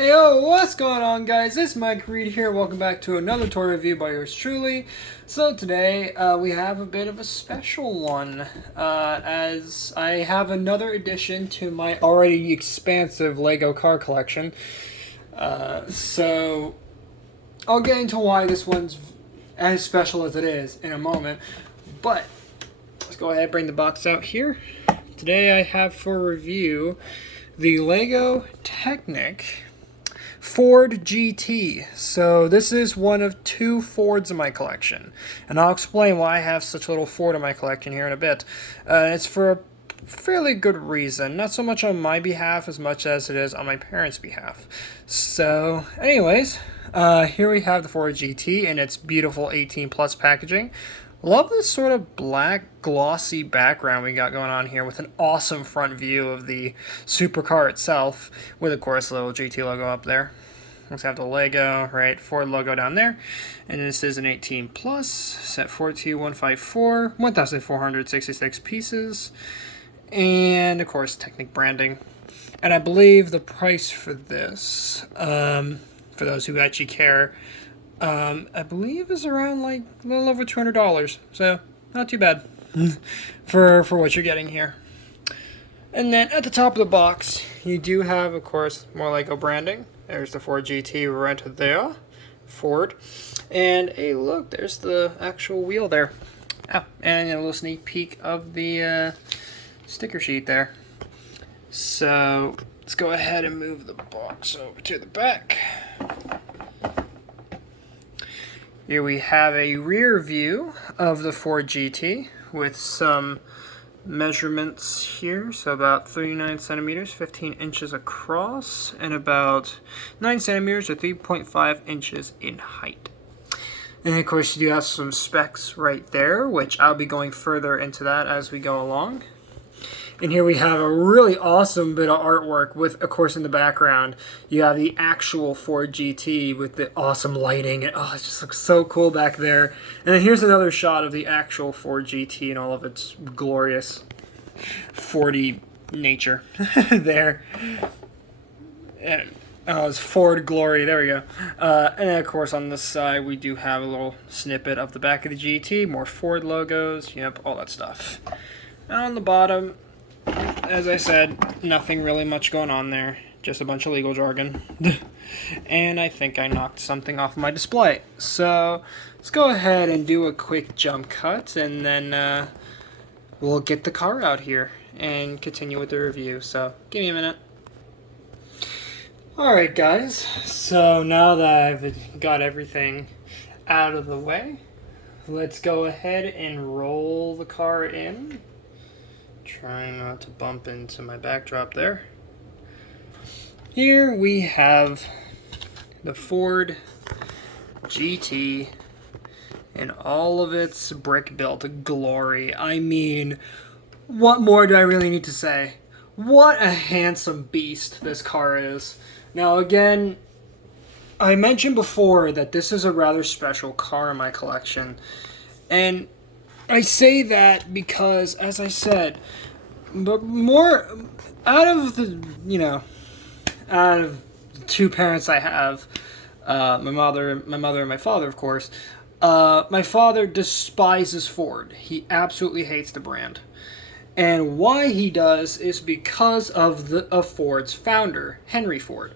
Hey yo, what's going on guys? It's Mike Reed here. Welcome back to another toy review by yours truly. So today we have a bit of a special one as I have another addition to my already expansive Lego car collection. So I'll get into why this one's as special as it is in a moment. But let's go ahead and bring the box out here. Today I have for review the Lego Technic Ford GT. So this is one of two Fords in my collection, and I'll explain why I have such a little Ford in my collection here in a bit. It's for a fairly good reason, not so much on my behalf as much as it is on my parents' behalf. So anyways, here we have the Ford GT in its beautiful 18 plus packaging. Love this sort of black glossy background we got going on here with an awesome front view of the supercar itself with, of course, the little GT logo up there. Let's have the Lego, right, Ford logo down there. And this is an 18 plus, set 42154, 1,466 pieces. And, of course, Technic branding. And I believe the price for this, for those who actually care, I believe is around like a little over $200, so not too bad for what you're getting here. And then at the top of the box, you do have, of course, more Lego branding. There's the Ford GT right there, Ford, and hey, look, there's the actual wheel there. Oh, and a little sneak peek of the sticker sheet there. So let's go ahead and move the box over to the back. Here we have a rear view of the Ford GT with some measurements here. So about 39 centimeters, 15 inches across, and about 9 centimeters or 3.5 inches in height. And of course you do have some specs right there, which I'll be going further into that as we go along. And here we have a really awesome bit of artwork with, of course, in the background, you have the actual Ford GT with the awesome lighting. And, oh, it just looks so cool back there. And then here's another shot of the actual Ford GT and all of its glorious Fordy nature there. And, oh, it's Ford glory. There we go. And then, of course, on this side, we do have a little snippet of the back of the GT, more Ford logos, yep, all that stuff. And on the bottom, as I said, nothing really much going on there. Just a bunch of legal jargon. And I think I knocked something off my display. So let's go ahead and do a quick jump cut, and then we'll get the car out here and continue with the review. So give me a minute. Alright guys, so now that I've got everything out of the way, let's go ahead and roll the car in. Trying not to bump into my backdrop there. Here we have the Ford GT in all of its brick-built glory. I mean, what more do I really need to say? What a handsome beast this car is. Now again, I mentioned before that this is a rather special car in my collection. And I say that because, as I said, but more out of the, out of the two parents I have, my mother and my father, of course, my father despises Ford. He absolutely hates the brand. And why he does is because of Ford's founder, Henry Ford.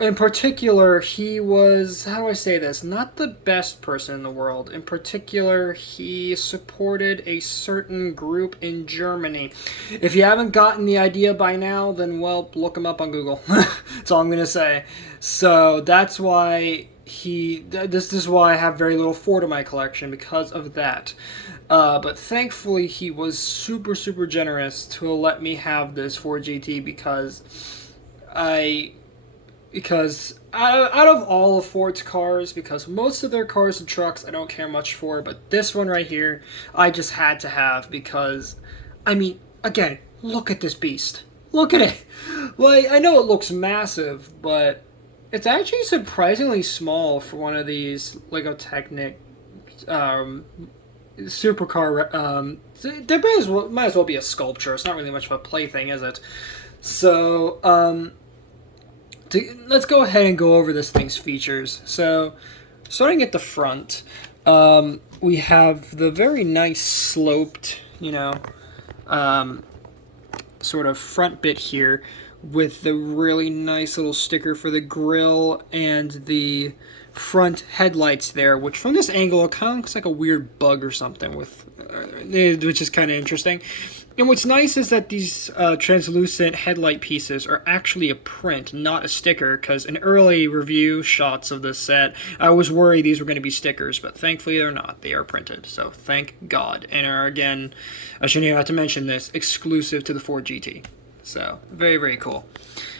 In particular, he was, how do I say this, not the best person in the world. In particular, he supported a certain group in Germany. If you haven't gotten the idea by now, then, well, look him up on Google. That's all I'm going to say. So that's why this is why I have very little Ford in my collection, because of that. But thankfully, he was super, super generous to let me have this Ford GT because out of all of Ford's cars, because most of their cars and trucks I don't care much for, but this one right here, I just had to have because, I mean, again, look at this beast. Look at it. Like, I know it looks massive, but it's actually surprisingly small for one of these Lego Technic supercar. There might as well be a sculpture. It's not really much of a plaything, is it? So, let's go ahead and go over this thing's features. So, starting at the front, we have the very nice sloped, sort of front bit here with the really nice little sticker for the grill and the front headlights there, which from this angle it kind of looks like a weird bug or something, which is kind of interesting. And what's nice is that these translucent headlight pieces are actually a print, not a sticker, because in early review shots of this set, I was worried these were going to be stickers, but thankfully they're not. They are printed, so thank God. And are, again, I shouldn't even have to mention this, exclusive to the Ford GT. So, very, very cool.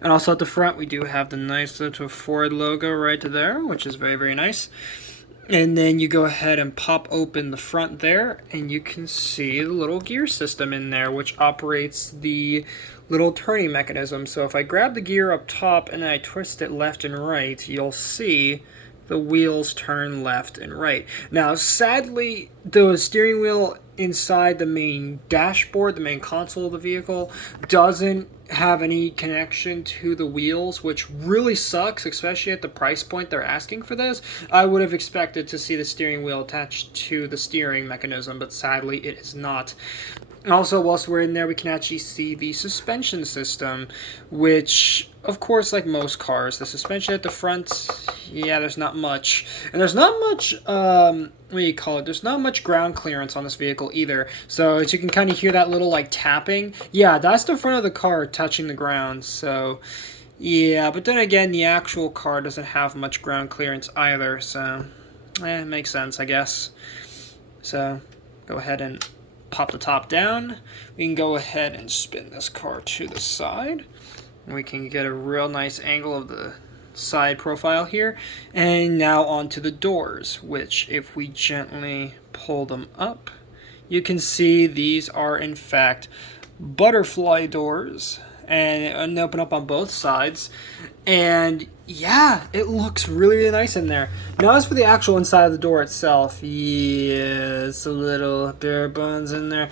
And also at the front, we do have the nice little Ford logo right there, which is very, very nice. And then you go ahead and pop open the front there, and you can see the little gear system in there, which operates the little turning mechanism. So if I grab the gear up top and I twist it left and right, you'll see the wheels turn left and right. Now, sadly, the steering wheel inside the main dashboard, the main console of the vehicle, doesn't have any connection to the wheels, which really sucks, especially at the price point they're asking for this. I would have expected to see the steering wheel attached to the steering mechanism, but sadly it is not. And also, whilst we're in there, we can actually see the suspension system, which, of course, like most cars, the suspension at the front, yeah, there's not much. And there's not much, there's not much ground clearance on this vehicle either. So, as you can kind of hear that little, tapping, yeah, that's the front of the car touching the ground. So, yeah, but then again, the actual car doesn't have much ground clearance either. So, it makes sense, I guess. So, go ahead and pop the top down. We can go ahead and spin this car to the side. We can get a real nice angle of the side profile here. And now onto the doors, which if we gently pull them up, you can see these are in fact butterfly doors, and open up on both sides. And yeah, it looks really, really nice in there. Now as for the actual inside of the door itself, yeah, it's a little bare bones in there.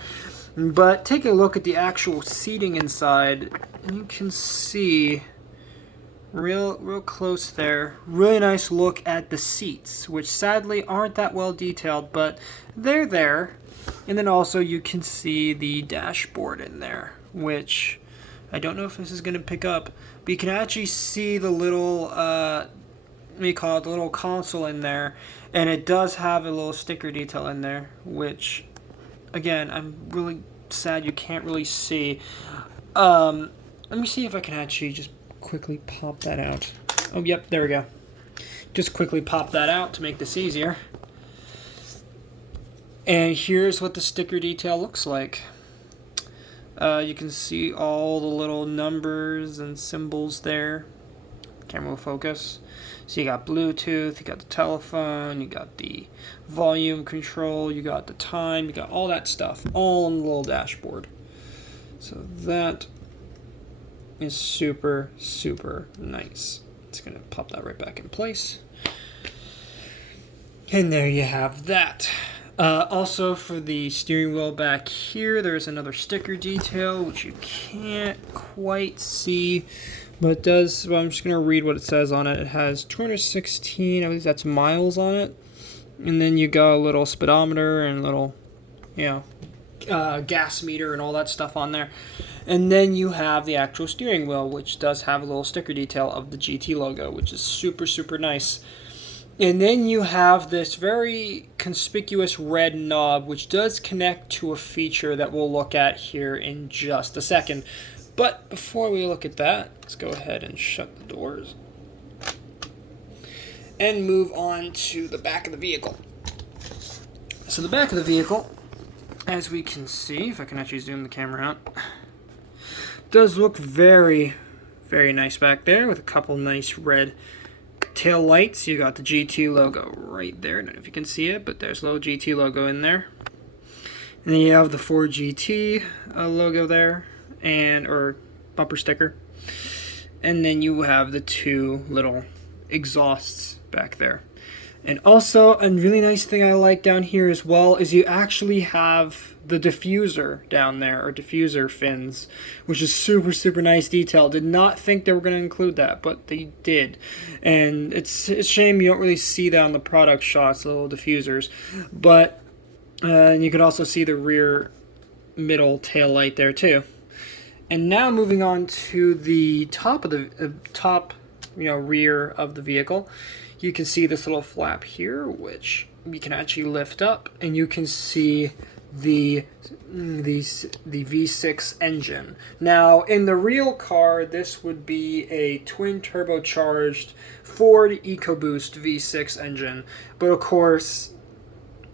But taking a look at the actual seating inside, you can see real close there. Really nice look at the seats, which sadly aren't that well detailed, but they're there. And then also you can see the dashboard in there, which I don't know if this is going to pick up, but you can actually see the little, the little console in there, and it does have a little sticker detail in there, which, again, I'm really sad you can't really see. Let me see if I can actually just quickly pop that out. Oh, yep, there we go. Just quickly pop that out to make this easier. And here's what the sticker detail looks like. You can see all the little numbers and symbols there. Camera will focus. So you got Bluetooth, you got the telephone, you got the volume control, you got the time, you got all that stuff, all on the little dashboard. So that is super, super nice. It's going to pop that right back in place. And there you have that. Also, for the steering wheel back here, there's another sticker detail, which you can't quite see, but it does. Well, I'm just going to read what it says on it. It has 216, I believe that's miles on it, and then you got a little speedometer and a little, gas meter and all that stuff on there. And then you have the actual steering wheel, which does have a little sticker detail of the GT logo, which is super, super nice. And then you have this very conspicuous red knob, which does connect to a feature that we'll look at here in just a second. But before we look at that, let's go ahead and shut the doors and move on to the back of the vehicle. So the back of the vehicle, as we can see, if I can actually zoom the camera out, does look very, very nice back there with a couple nice red tail lights. You got the GT logo right there. I don't know if you can see it, but there's a little GT logo in there. And then you have the Ford GT logo there, or bumper sticker. And then you have the two little exhausts back there. And also, a really nice thing I like down here as well is you actually have the diffuser down there, or diffuser fins, which is super nice detail. Did not think they were going to include that, but they did. And it's a shame you don't really see that on the product shots, the little diffusers. But you can also see the rear middle tail light there too. And now moving on to the top of the rear of the vehicle, you can see this little flap here, which we can actually lift up, and you can see the V6 engine. Now, in the real car, this would be a twin turbocharged Ford EcoBoost V6 engine, but of course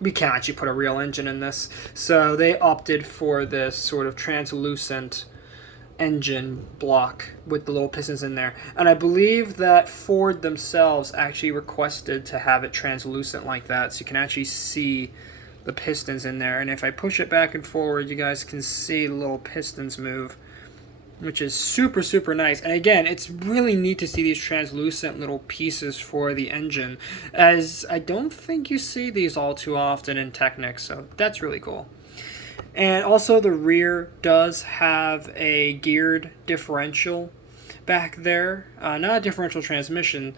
we can't actually put a real engine in this, so they opted for this sort of translucent engine block with the little pistons in there. And I believe that Ford themselves actually requested to have it translucent like that, so you can actually see the pistons in there. And if I push it back and forward, you guys can see the little pistons move, which is super nice. And again, it's really neat to see these translucent little pieces for the engine, as I don't think you see these all too often in Technic, so that's really cool. And also the rear does have a geared differential back there. Not a differential transmission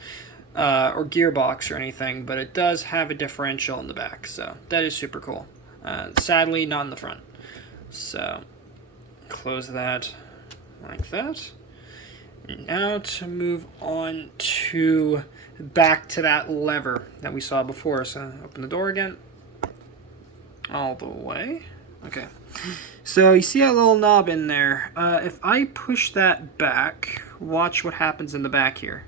or gearbox or anything, but it does have a differential in the back, so that is super cool. Sadly, not in the front. So, close that like that. Now to move on to back to that lever that we saw before. So, open the door again. All the way. Okay, so you see that little knob in there. If I push that back, watch what happens in the back here.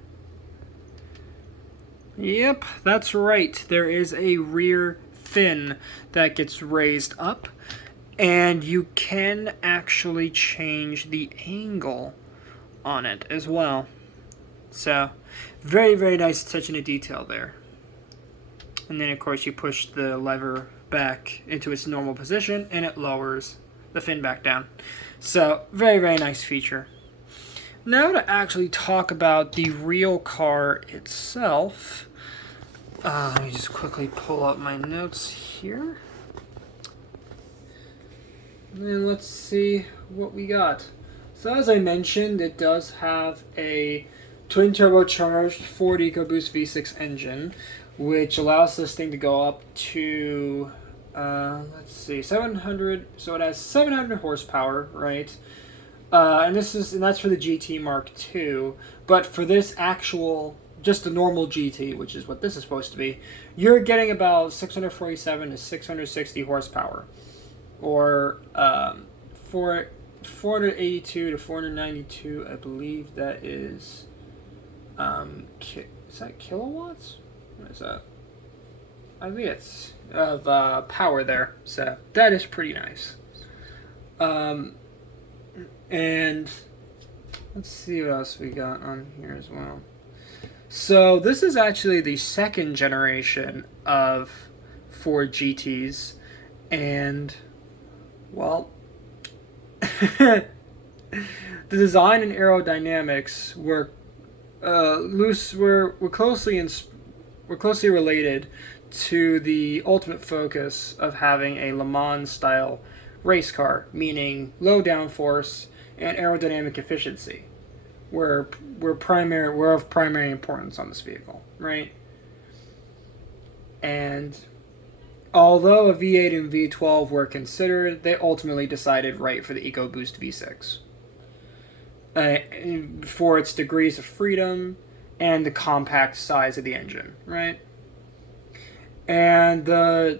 Yep, that's right. There is a rear fin that gets raised up, and you can actually change the angle on it as well. So, very nice attention to detail there. And then, of course, you push the lever back into its normal position, and it lowers the fin back down. So, very nice feature. Now to actually talk about the real car itself, let me just quickly pull up my notes here. And then let's see what we got. So as I mentioned, it does have a twin turbocharged Ford EcoBoost V6 engine, which allows this thing to go up to, let's see, 700. So it has 700 horsepower, right? And that's for the GT Mark II. But for this actual, just the normal GT, which is what this is supposed to be, you're getting about 647 to 660 horsepower, or 482 to 492. I believe that is, is that kilowatts? What is that? I think it's of power there. So that is pretty nice. And let's see what else we got on here as well. So this is actually the second generation of Ford GTs, and well, the design and aerodynamics were closely related to the ultimate focus of having a Le Mans style race car, meaning low downforce and aerodynamic efficiency were of primary importance on this vehicle, right? And although a V8 and V12 were considered, they ultimately decided right for the EcoBoost V6 for its degrees of freedom and the compact size of the engine, right? And the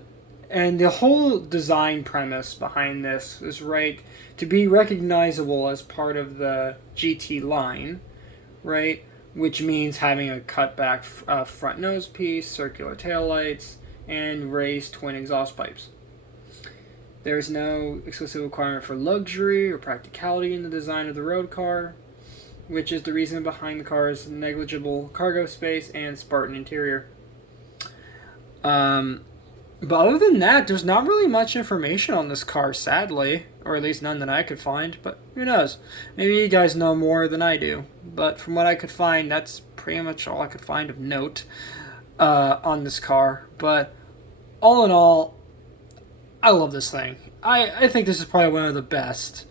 whole design premise behind this is right to be recognizable as part of the GT line, right? Which means having a cutback front nose piece, circular taillights, and raised twin exhaust pipes. There is no exclusive requirement for luxury or practicality in the design of the road car, which is the reason behind the car's negligible cargo space and Spartan interior. But other than that, there's not really much information on this car, sadly, or at least none that I could find, but who knows? Maybe you guys know more than I do, but from what I could find, that's pretty much all I could find of note on this car. But all in all, I love this thing. I think this is probably one of the best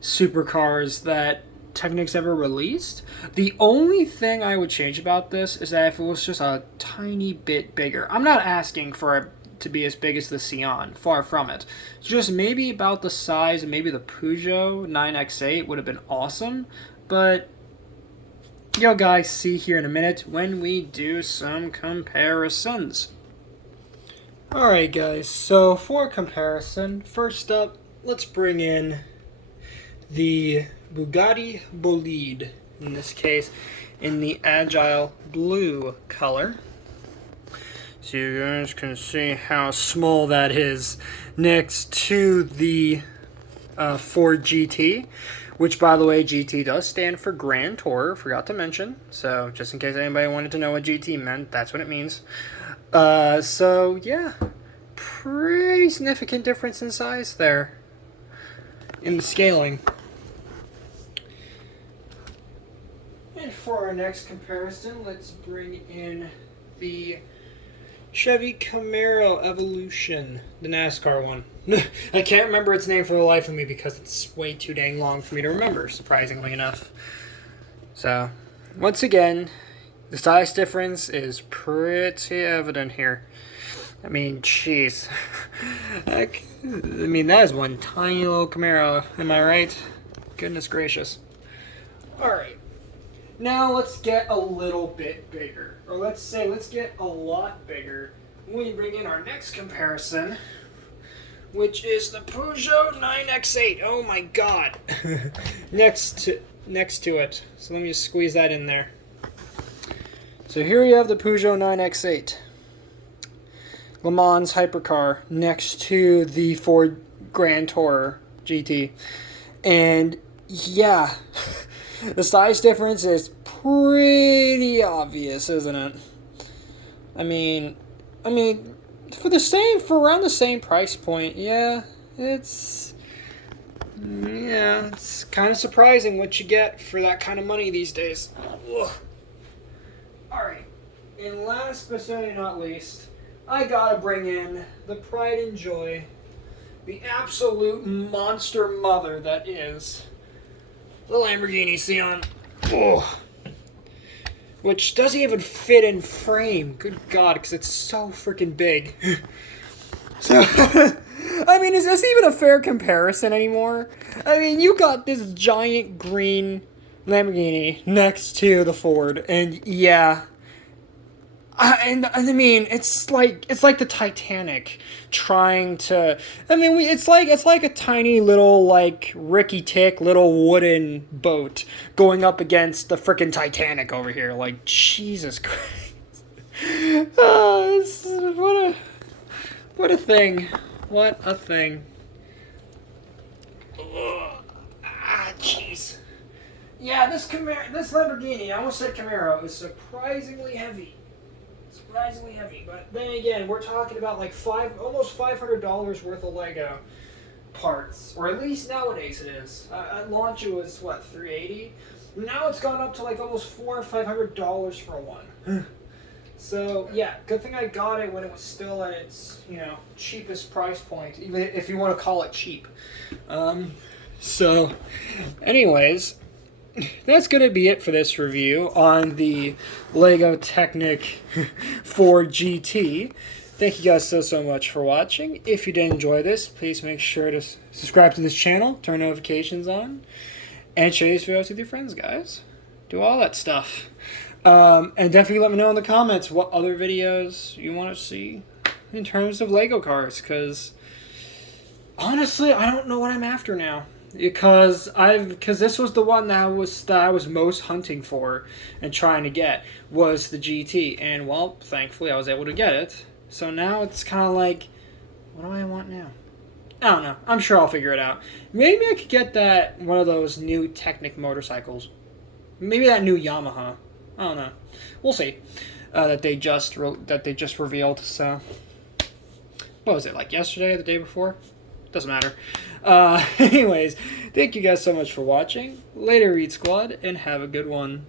supercars that Technic's ever released. The only thing I would change about this is that if it was just a tiny bit bigger. I'm not asking for it to be as big as the Sion, far from it. It's just maybe about the size, maybe the Peugeot 9X8 would have been awesome, but you'll guys see here in a minute when we do some comparisons. Alright guys, so for comparison, first up, let's bring in the Bugatti Bolide, in this case, in the Agile Blue color. So you guys can see how small that is next to the Ford GT, which, by the way, GT does stand for Grand Tourer, forgot to mention. So just in case anybody wanted to know what GT meant, that's what it means. So yeah, pretty significant difference in size there, in the scaling. And for our next comparison, let's bring in the Chevy Camaro Evolution, the NASCAR one. I can't remember its name for the life of me because it's way too dang long for me to remember, surprisingly enough. So, once again, the size difference is pretty evident here. I mean, jeez. I mean, that is one tiny little Camaro, am I right? Goodness gracious. Alright. Now let's get a little bit bigger. Or let's get a lot bigger when we bring in our next comparison, which is the Peugeot 9X8. Oh my god. next to it. So let me just squeeze that in there. So here you have the Peugeot 9X8. Le Mans hypercar next to the Ford Grand Tourer GT. And yeah, the size difference is pretty obvious, isn't it? I mean, for around the same price point, yeah, it's kind of surprising what you get for that kind of money these days. Ugh. All right, and last but certainly not least, I gotta bring in the pride and joy, the absolute monster mother that is the Lamborghini Sion. Oh. Which doesn't even fit in frame. Good God, because it's so freaking big. So, I mean, is this even a fair comparison anymore? I mean, you got this giant green Lamborghini next to the Ford, and yeah. And I mean, it's like the Titanic trying to. I mean, it's like a tiny little like Ricky Tick little wooden boat going up against the frickin' Titanic over here. Like Jesus Christ! What a thing! What a thing! Jeez. Yeah, this Lamborghini, I almost said Camaro, is surprisingly heavy. Surprisingly heavy, but then again, we're talking about like almost $500 worth of Lego parts, or at least nowadays it is. At launch it was what, $380? Now it's gone up to like almost $400 or $500 for one. So yeah, good thing I got it when it was still at its cheapest price point, even if you want to call it cheap. So, anyways. That's going to be it for this review on the LEGO Technic Ford GT. Thank you guys so much for watching. If you did enjoy this, please make sure to subscribe to this channel, turn notifications on, and share these videos with your friends, guys. Do all that stuff. And definitely let me know in the comments what other videos you want to see in terms of LEGO cars, because honestly, I don't know what I'm after now. Because this was the one that I was most hunting for and trying to get, was the GT, and well, thankfully I was able to get it. So now it's kind of like, what do I want now? I don't know. I'm sure I'll figure it out. Maybe I could get that one of those new Technic motorcycles. Maybe that new Yamaha. I don't know. We'll see. That they just revealed. So what was it, like yesterday or the day before? Doesn't matter. Anyways, thank you guys so much for watching. Later, Reed Squad, and have a good one.